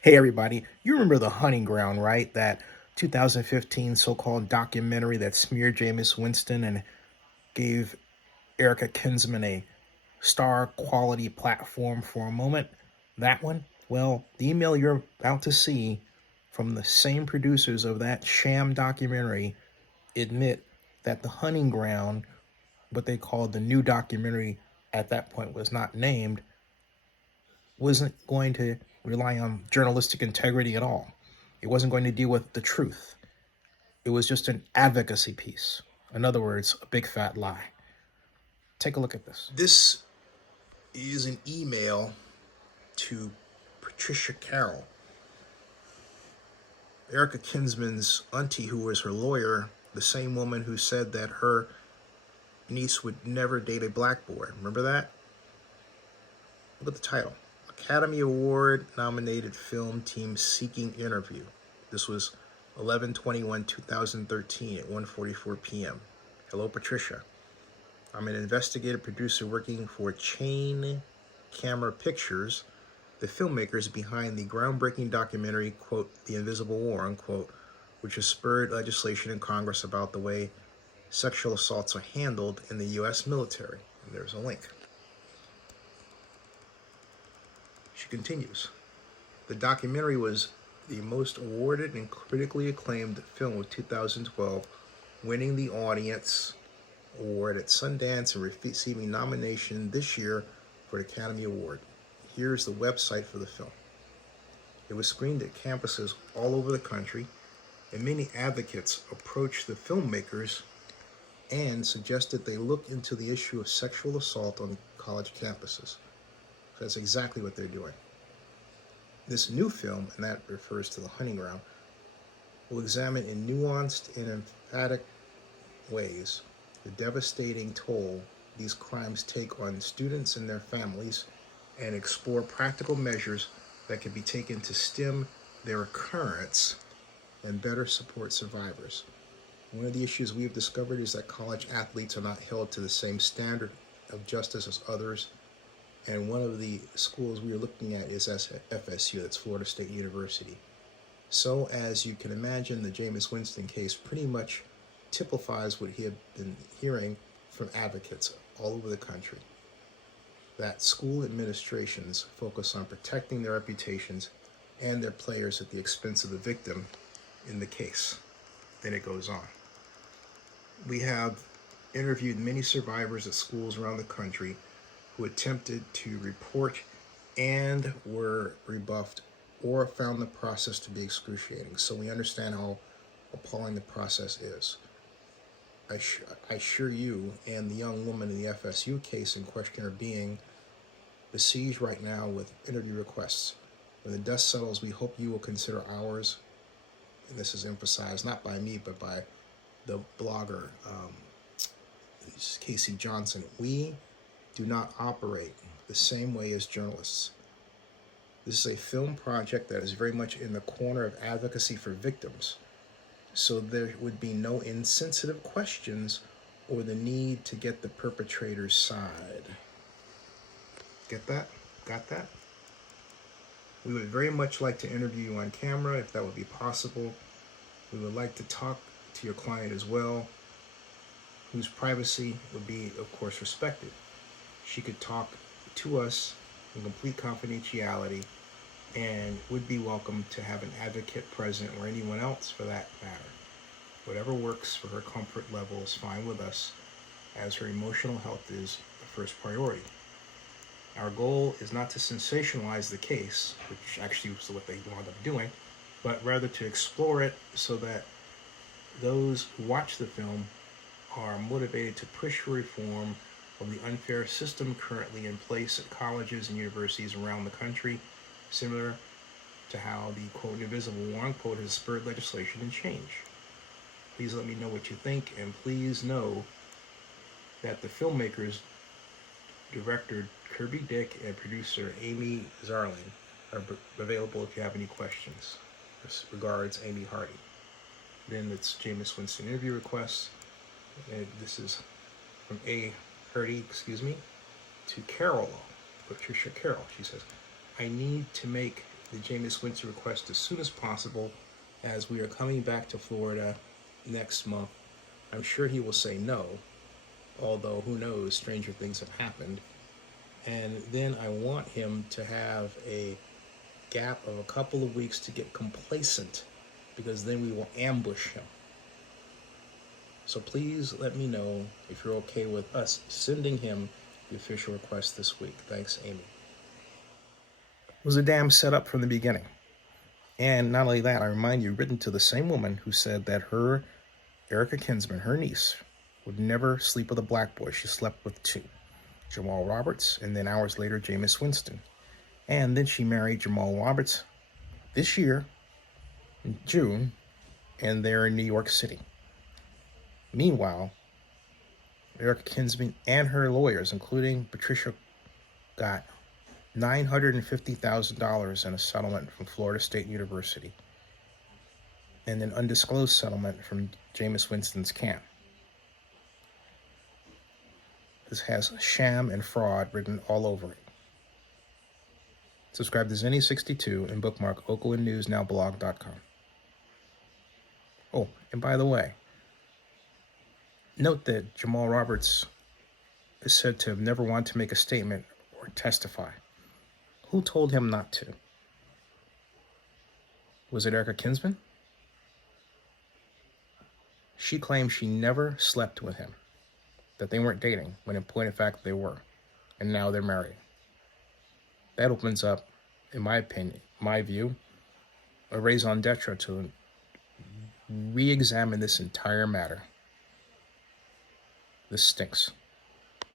Hey everybody, you remember The Hunting Ground, right? That 2015 so-called documentary that smeared Jameis Winston and gave Erica Kinsman a star quality platform for a moment? That one? Well, the email you're about to see from the same producers of that sham documentary admit that The Hunting Ground, what they called the new documentary at that point was not named, wasn't going to rely on journalistic integrity at all. It wasn't going to deal with the truth. It was just an advocacy piece. In other words, a big fat lie. Take a look at this. This is an email to Patricia Carroll, Erica Kinsman's auntie, who was her lawyer, the same woman who said that her niece would never date a black boy. Remember that? Look at the title. Academy Award nominated film team seeking interview. This was 11/21/2013 at 1:44 p.m. Hello, Patricia. I'm an investigative producer working for Chain Camera Pictures, the filmmakers behind the groundbreaking documentary, quote, The Invisible War, unquote, which has spurred legislation in Congress about the way sexual assaults are handled in the U.S. military. And there's a link. She continues. The documentary was the most awarded and critically acclaimed film of 2012, winning the Audience Award at Sundance and receiving nomination this year for the Academy Award. Here's the website for the film. It was screened at campuses all over the country, and many advocates approached the filmmakers and suggested they look into the issue of sexual assault on college campuses. That's exactly what they're doing. This new film, and that refers to The Hunting Ground, will examine in nuanced and emphatic ways the devastating toll these crimes take on students and their families and explore practical measures that can be taken to stem their occurrence and better support survivors. One of the issues we've discovered is that college athletes are not held to the same standard of justice as others. And one of the schools we are looking at is FSU, that's Florida State University. So, as you can imagine, the Jameis Winston case pretty much typifies what he had been hearing from advocates all over the country. That school administrations focus on protecting their reputations and their players at the expense of the victim in the case. Then it goes on. We have interviewed many survivors at schools around the country who attempted to report and were rebuffed or found the process to be excruciating. So we understand how appalling the process is. I assure you and the young woman in the FSU case in question are being besieged right now with interview requests. When the dust settles, we hope you will consider ours, and this is emphasized not by me but by the blogger Casey Johnson. We do not operate the same way as journalists. This is a film project that is very much in the corner of advocacy for victims. So there would be no insensitive questions or the need to get the perpetrator's side. Get that? Got that? We would very much like to interview you on camera if that would be possible. We would like to talk to your client as well, whose privacy would be, of course, respected. She could talk to us in complete confidentiality and would be welcome to have an advocate present or anyone else for that matter. Whatever works for her comfort level is fine with us, as her emotional health is the first priority. Our goal is not to sensationalize the case, which actually was what they wound up doing, but rather to explore it so that those who watch the film are motivated to push for reform of the unfair system currently in place at colleges and universities around the country, similar to how the, quote, invisible war, unquote, has spurred legislation and change. Please let me know what you think, and please know that the filmmakers, director Kirby Dick and producer Amy Zarling are available if you have any questions. Regards, Amy Hardy. Then it's Jameis Winston interview requests. And this is from A. Hardy, to Carol, Patricia Carroll. She says, I need to make the Jameis Winston request as soon as possible, as we are coming back to Florida next month. I'm sure he will say no, although who knows, stranger things have happened. And then I want him to have a gap of a couple of weeks to get complacent, because then we will ambush him. So please let me know if you're okay with us sending him the official request this week. Thanks, Amy. It was a damn setup from the beginning. And not only that, I remind you, written to the same woman who said that her, Erica Kinsman, her niece, would never sleep with a black boy. She slept with two, Jamal Roberts, and then hours later, Jameis Winston. And then she married Jamal Roberts this year, in June, and they're in New York City. Meanwhile, Erica Kinsman and her lawyers, including Patricia, got $950,000 in a settlement from Florida State University and an undisclosed settlement from Jameis Winston's camp. This has sham and fraud written all over it. Subscribe to Zenny62 and bookmark oaklandnewsnowblog.com. Oh, and by the way, note that Jamal Roberts is said to have never wanted to make a statement or testify. Who told him not to? Was it Erica Kinsman? She claimed she never slept with him, that they weren't dating, when in point of fact they were, and now they're married. That opens up, in my opinion, my view, a raison d'etre to re-examine this entire matter. This stinks.